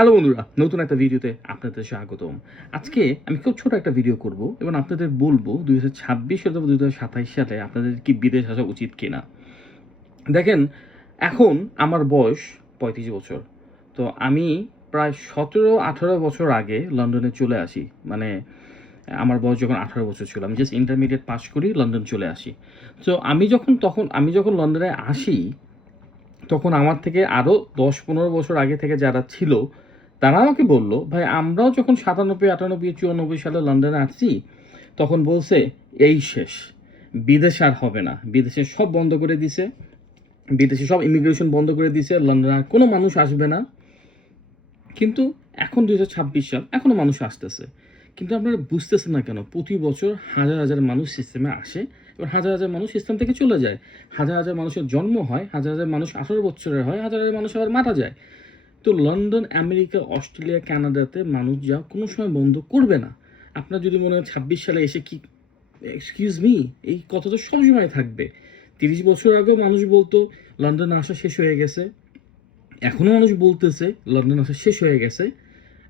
Hello বন্ধুরা, নতুন একটা ভিডিওতে আপনাদের স্বাগতম। আজকে আমি খুব ছোট একটা ভিডিও করব এবং আপনাদের বলবো 2026 অথবা 2027 সালে আপনাদের কি বিদেশ আসা উচিত কিনা। দেখেন, এখন আমার বয়স 35 বছর। তো আমি প্রায় 17-18 বছর আগে লন্ডনে চলে আসি। মানে আমার বয়স যখন 18 বছর ছিল, আমি জাস্ট ইন্টারমিডিয়েট পাস করি লন্ডন চলে আসি। তো আমি যখন লন্ডনে আসি, তখন আমার থেকে আরও 10-15 বছর আগে থেকে যারা ছিল, তারা আমাকে বলল, "ভাই আমরাও যখন 97, 98, 94 সালে লন্ডনে আসছি, তখন বলছে এই শেষ। বিদেশ আর হবে না। বিদেশে সব বন্ধ করে দিছে। বিদেশে সব ইমিগ্রেশন বন্ধ করে দিছে। লন্ডনে আর কোনো মানুষ আসবে না।" কিন্তু এখন 2026 সাল, এখনো মানুষ আসতেছে। কিন্তু আপনারা বুঝতেছেন না কেন? প্রতি বছর হাজার, হাজার মানুষ সিস্টেমে আসে এবং হাজার, হাজার মানুষ সিস্টেম থেকে চলে যায়। হাজার, হাজার মানুষের জন্ম হয়, হাজার, হাজার মানুষ 18 বছরের হয়, হাজার, হাজার মানুষ আবার মারা যায়। তো লন্ডন, আমেরিকা, অস্ট্রেলিয়া, কানাডাতে মানুষ যাওয়া কোনো সময় বন্ধ করবে না। আপনার যদি মনে হয় 26 সালে এসে কি, এক্সকিউজ মি, এই কথা তো সবসময় থাকবে। 30 বছর আগেও মানুষ বলতো লন্ডনে আসা শেষ হয়ে গেছে। এখনো মানুষ বলতেছে লন্ডন আসা শেষ হয়ে গেছে।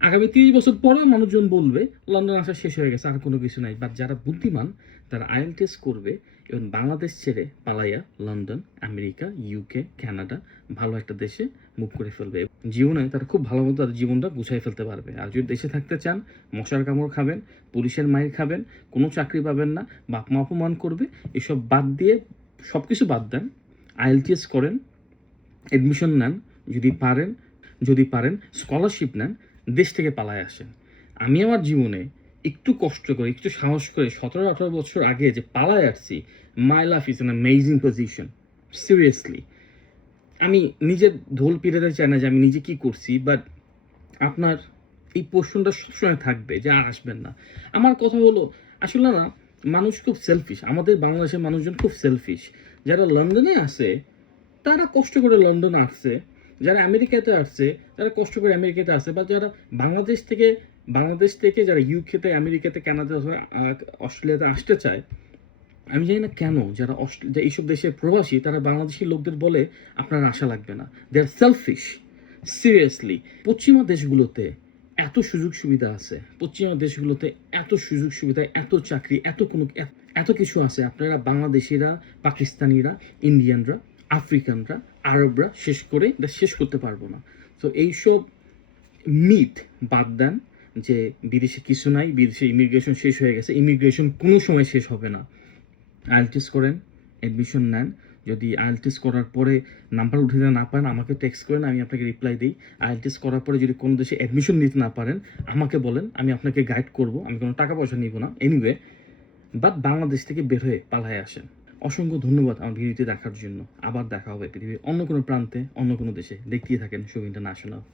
আগামী 30 বছর পরেও মানুষজন বলবে লন্ডন আসা শেষ হয়ে গেছে, আর কোনো কিছু নাই। বাট যারা বুদ্ধিমান তারা আইএলটিএস করবে এবং বাংলাদেশ ছেড়ে পালাইয়া লন্ডন, আমেরিকা, ইউকে, কানাডা ভালো একটা দেশে মুভ করে ফেলবে। জীবনে তারা খুব ভালো মতো তাদের জীবনটা গুছাই ফেলতে পারবে। আর যদি দেশে থাকতে চান, মশার কামড় খাবেন, পুলিশের মাইর খাবেন, কোনো চাকরি পাবেন না, বাপ মা অপমান করবে, এসব বাদ দিয়ে সব কিছু বাদ দেন, আইএলটিএস করেন, অ্যাডমিশন নেন, যদি পারেন স্কলারশিপ নেন, দেশ থেকে পালায় আসেন। আমি আমার জীবনে একটু কষ্ট করে, একটু সাহস করে 17-18 বছর আগে যে পালায় আসছি, my life is an amazing position. Seriously, আমি নিজের ঢোল পিটাতে চাই না যে আমি নিজে কি করছি, বাট আপনার এই প্রশ্নটা সবসময় থাকবে যে আর আসবেন না। আমার কথা হলো, আসলে না, মানুষ খুব সেলফিশ। আমাদের বাংলাদেশের মানুষজন খুব সেলফিশ। যারা লন্ডনে আছে তারা কষ্ট করে লন্ডনে আসছে, যারা আমেরিকাতে আসছে তারা কষ্ট করে আমেরিকাতে আসছে, বা যারা বাংলাদেশ থেকে যারা ইউকেতে, আমেরিকাতে, কানাডা অথবা অস্ট্রেলিয়াতে আসতে চায়, আমি জানি না কেন যারা এইসব দেশের প্রবাসী তারা বাংলাদেশি লোকদের বলে আপনার আশা লাগবে না। দে আর সেলফিশ। সিরিয়াসলি, পশ্চিমা দেশগুলোতে এত সুযোগ সুবিধা আছে, পশ্চিমা দেশগুলোতে এত সুযোগ সুবিধা, এত চাকরি, এত কিছু আছে, আপনারা বাংলাদেশিরা, পাকিস্তানিরা, ইন্ডিয়ানরা, আফ্রিকানরা, আরবরা শেষ করতে পারবো না। তো এইসব মিথ বাদ দেন যে বিদেশে কিছু নাই, বিদেশে ইমিগ্রেশন শেষ হয়ে গেছে। ইমিগ্রেশন কোনো সময় শেষ হবে না। আইএলটিএস করেন, অ্যাডমিশন নেন। যদি আইএলটিএস করার পরে নাম্বার উঠাতে না পারেন, আমাকে টেক্সট করেন, আমি আপনাকে রিপ্লাই দিই। আইএলটিএস করার পরে যদি কোনো দেশে অ্যাডমিশন নিতে না পারেন, আমাকে বলেন, আমি আপনাকে গাইড করব। আমি কোনো টাকা পয়সা নিব না এনিওয়ে। বাট বাংলাদেশ থেকে বের হয়ে পালায় আসেন। অসংখ্য ধন্যবাদ আমার ভিডিওটি দেখার জন্য। আবার দেখা হবে পৃথিবীর অন্য কোনো প্রান্তে, অন্য কোনো দেশে। দেখতেই থাকেন শুভ ইন্টারন্যাশনাল।